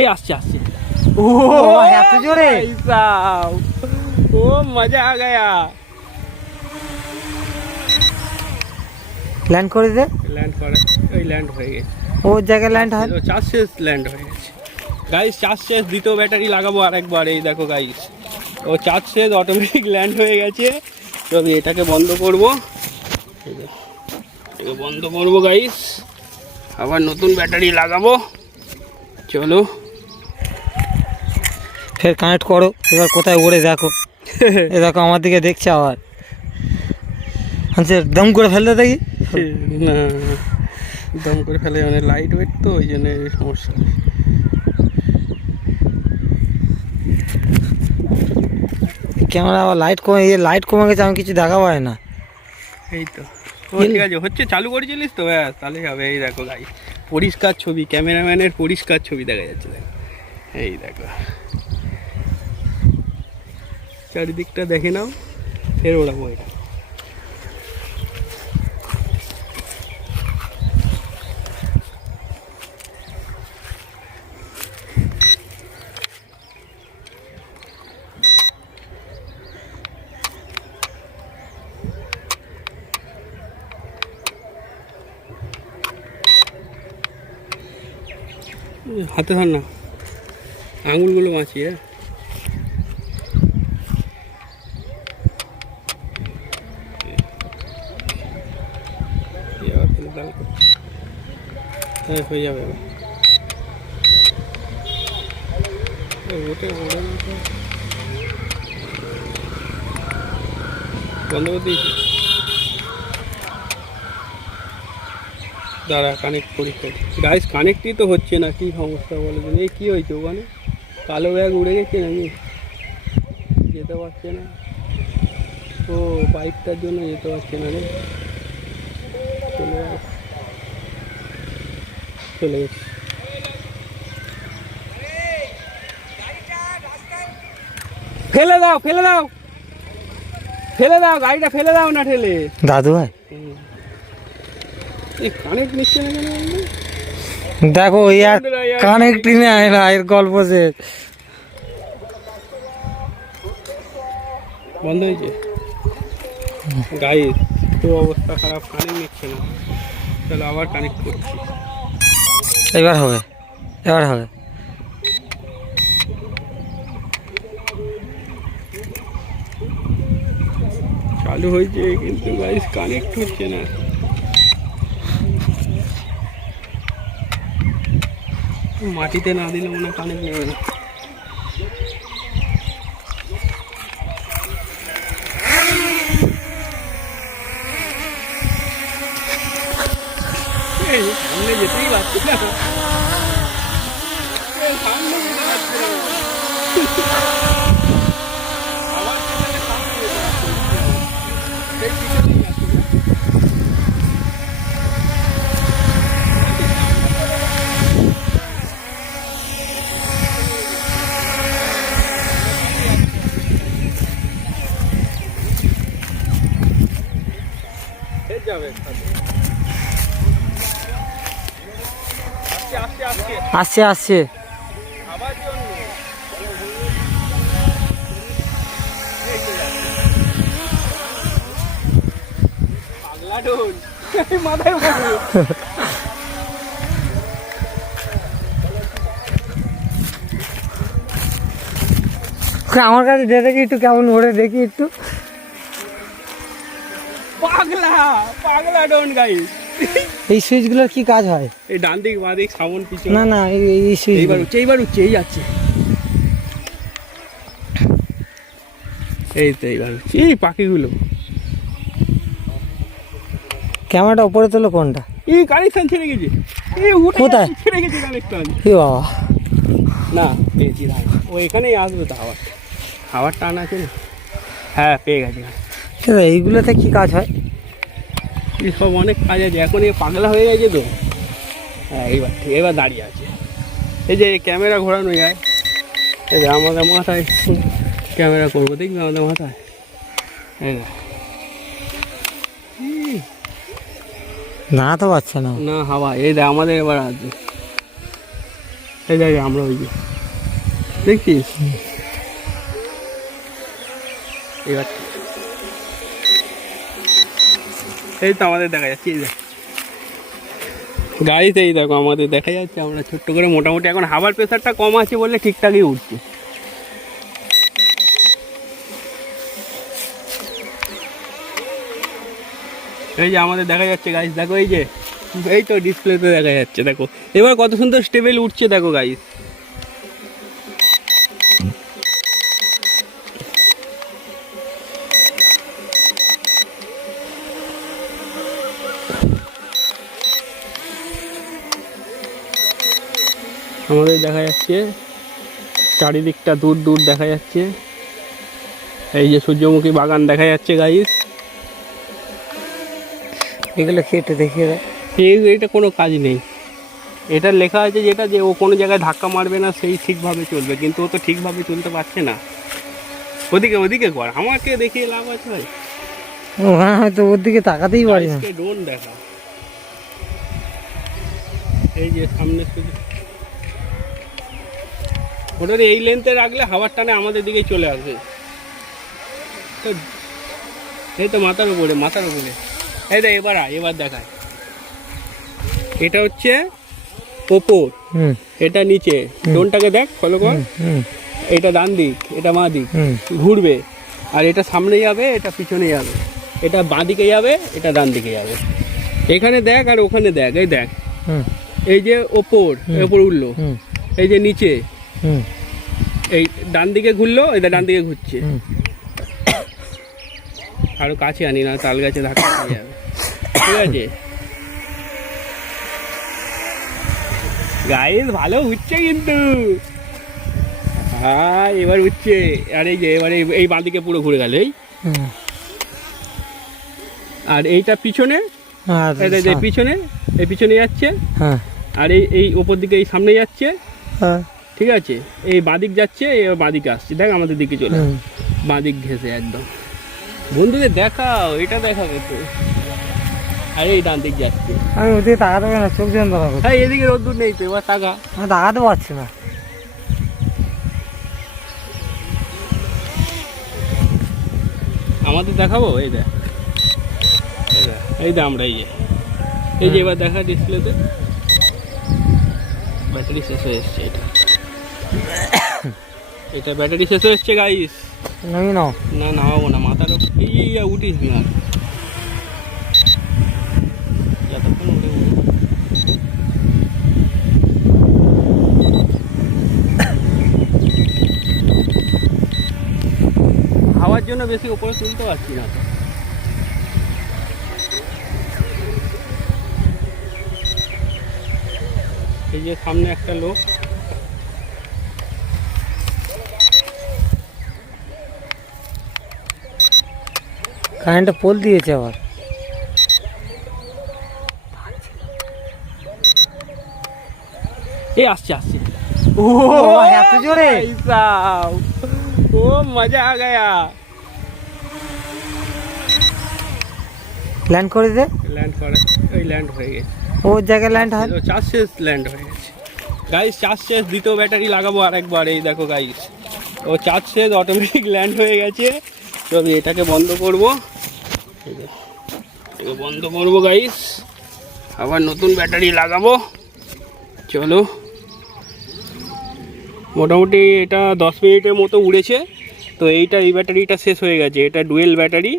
এই আসছে আসছে। ও এত জোরে, ও মজা আ গয়া। ল্যান্ড করে দে। ল্যান্ড করে, ওই ল্যান্ড হয়ে গেছে। ওর জায়গায় ল্যান্ড হয়। চার্জ শেষ, ল্যান্ড হয়ে গেছে গাইস। চার্জ শেষ, দ্বিতীয় ব্যাটারি লাগাবো আরেকবার। এই দেখো গাইস, ও চার্জ শেষ, অটোমেটিক ল্যান্ড হয়ে গেছে। তো আমি এটাকে বন্ধ করবো, এটাকে বন্ধ করবো গাইস, আবার নতুন ব্যাটারি লাগাবো। চলো ফের কানেক্ট করো, এবার কোথায় ওড়ে দেখো। এ দেখো আমার দিকে দেখছে আবার। আচ্ছা দম করে ফেলতে দেখি। না, দম করে ফেলে, মানে লাইট ওয়েট তো, ওই জন্য সমস্যা। ক্যামেরা আবার লাইট কমে, লাইট কমে গেছে, আমি কিছু দেখা পাই না। এই তো ও ঠিক আছে, হচ্ছে। চালু করেছিলিস তো, ব্যাস তাহলেই হবে। এই দেখো গাইস, পরিষ্কার ছবি, ক্যামেরাম্যানের পরিষ্কার ছবি দেখা যাচ্ছে। দেখো, এই দেখো, চারিদিকটা দেখে নাও, ফের ওড়াবো এটা। হাতে ধর না, আঙুলগুলো বাঁচিয়ে। হ্যাঁ হয়ে যাবে। বন্ধ করে দিয়েছি, দাঁড়া কানেক্ট করি। গাইস কানেক্টই তো হচ্ছে না, কি সমস্যা বলে দিন। এই কী হয়েছে ওখানে? কালো ব্যাগ উড়ে গেছে নাকি? যেতে পারছে না ও, বাইকটার জন্য যেতে পারছে না রে। চলে গেছে। ফেলে দাও, ফেলে দাও, ফেলে দাও, গাড়িটা ফেলে দাও না ঠেলে। দাদু ভাই এই কানেক্ট নিচ্ছে না কেন? দেখো ইয়ার কানেক্টই নেয় না, এর গল্প যে বন্ধ হয়েছে। গাইস তো অবস্থা খারাপ, কানেক্ট নিচ্ছে না। তাহলে আবার কানেক্ট করছি। এবার হবে, এবার হবে। চালু হয়েছে কিন্তু গাইস কানেক্ট হচ্ছে না। মাটিতে না দিলে মনে কানেক্ট নেবে না। সামনে যেতেই পারছি না, সামনে যেতে পারছি না। আবার সামনে যেতে পারছি যাবে। আসছে আসছে। আবার জন্য পাগলা ঢোল মাথায় পড়বে। আমার কাছে দিয়ে দেখি একটু, কেমন ওড়ে দেখি একটু। পাগলা পাগলা ডোন গাইস। এই সুইচগুলোর কি কাজ হয়? এই ডান দিক বাঁ দিক সামন পিছন। না না এই সুইচ এইবার উঠছে, এইবার উঠছে, এই যাচ্ছে। এই তো এইবার উঠছে। এই পাখিগুলো ক্যামেরাটা উপরে তোলো কোনটা? এই কানেকশন ছেড়ে গেছে। এই উঠে কোথায় ছেড়ে গেছে কানেকশন? এ বাবা, না পেয়েছি না, ও এখানেই আসবে তো। হাওয়ার হাওয়ার টান আছে না। হ্যাঁ পেয়ে গেছে। এইগুলোতে কি কাজ হয়? এই সব অনেক কাজ আছে। এখন এই পাগলা হয়ে গেছে তো। হ্যাঁ এইবার ঠিক, এবার দাঁড়িয়ে আছে। এই যে ক্যামেরা ঘোরানো যায়, এই যে আমাদের মাথায় ক্যামেরা করবো, দেখবি আমাদের মাথায়। এই না তো পাচ্ছে না না হাওয়া, এই দেখ আমাদের এবার আছে। এই জায়গায় আমরা ওই যে দেখছিস এবার এই তো আমাদের দেখা যাচ্ছে এই দেখ গাড়িতে, এই দেখো আমাদের দেখা যাচ্ছে আমরা ছোট্ট করে মোটামুটি এখন হাওয়ার প্রেশারটা কম আছে বলে ঠিকঠাকই উঠছে। এই যে আমাদের দেখা যাচ্ছে গাইস, দেখো এই যে এই তো ডিসপ্লেতে দেখা যাচ্ছে, দেখো এবার কত সুন্দর স্টেবল উঠছে দেখো গাইস। আমাদের দেখা যাচ্ছে চারিদিকটা দূর দূর দেখা যাচ্ছে, এই যে সূর্যমুখী বাগান দেখা যাচ্ছে গাইস। এগুলো কেটে দেখিয়ে দেয়, এইটা কোনো কাজ নেই, এটা লেখা আছে যেটা যে ও কোনো জায়গায় ধাক্কা মারবে না, সেই ঠিকভাবে চলবে, কিন্তু ও তো ঠিকভাবে চলতে পারছে না। ওদিকে ওদিকে কর, আমাকে দেখিয়ে লাভ আছে ভাই? ওখানে হয়তো ওর দিকে তাকাতেই পারি না। ড্রোন দেখা, এই যে সামনে শুধু ওটা এই লেন্থে রাখলে হাওয়ার টানে আমাদের দিকে চলে আসবে। তো এই তো মাথার উপরে মাথার উপরে, এই দেখ এবার দেখায়, এটা হচ্ছে ওপর, এটা নিচে, ড্রোনটাকে দেখ ফলো কর, এটা ডান দিক এটা বাঁ দিক ঘুরবে, আর এটা সামনে যাবে এটা পিছনে যাবে, এটা বাঁ দিকে যাবে এটা ডান দিকে যাবে। এখানে দেখ আর ওখানে দেখ, এই দেখ এই যে ওপর ওপর উঠলো, এই যে নিচে এই ডান দিকে ঘুরলো, এটা ডান দিকে ঘুরছে। আরো কাছে আনি না, তাল গাছে ধাক্কা খেয়ে যাবে, ঠিক আছে গাইস? ভালো উঠছে কিন্তু, হ্যাঁ এবার উঠছে। আর এই যে এবারে এই বাঁ দিকে পুরো ঘুরে গেল, এই আর এইটা পিছনে, পিছনে এই পিছনে যাচ্ছে, আর এই ওপর দিকে এই সামনে যাচ্ছে, ঠিক আছে? এই বাঁদিক যাচ্ছে, এবার বাঁদিকে আসছে, দেখ আমাদের দিকে চলে বাঁদিক ঘেসে একদম। বন্ধুদের দেখাও, এটা দেখাবে তো। আরে এই ডান দিক যাচ্ছে, আমি ওদিকে তাকাতে পারি না, চোখ জ্যান্ত থাকে। হ্যাঁ এদিকে রোদ্দুর নেই তো, এবার তাকা। আমি তাকাতে পারছি না। আমাদের দেখাবো, এই দেখ এই দেখ আমরা এই যে এবার দেখা ডিসপ্লেতে ব্যাটারি শেষ হয়ে এসছে, এটা ব্যাটারি শেষ হয়ে এসছে গাইস। নামি নাও না নামাবো না, মাথার এই উঠিস না যতক্ষণ উঠে হাওয়ার জন্য বেশি উপরে তুলতে পারছি না তো। এই যে সামনে একটা লোক, কারেন্টটা পোল দিয়েছে আবার। এই আসছে আসছে, ও এত জোরে, ও মজা আ গয়া। ল্যান্ড করে দে, ল্যান্ড করে, ওই ল্যান্ড হয়ে গেছে, ওর জায়গায় ল্যান্ড হয়। চার্জ শেষ, ল্যান্ড হয়ে গেছে গাইস। চার্জ শেষ, দ্বিতীয় ব্যাটারি লাগাবো আরেকবার। এই দেখো গাইস, ও চার্জ শেষ, অটোমেটিক ল্যান্ড হয়ে গেছে। তো আমি এটাকে বন্ধ করবো, এটাকে বন্ধ করবো গাইস, আবার নতুন ব্যাটারি লাগাবো। চলো, মোটামুটি এটা 10 মিনিটের মতো উড়েছে। তো এই ব্যাটারিটা শেষ হয়ে গেছে, এটা ডুয়েল ব্যাটারি।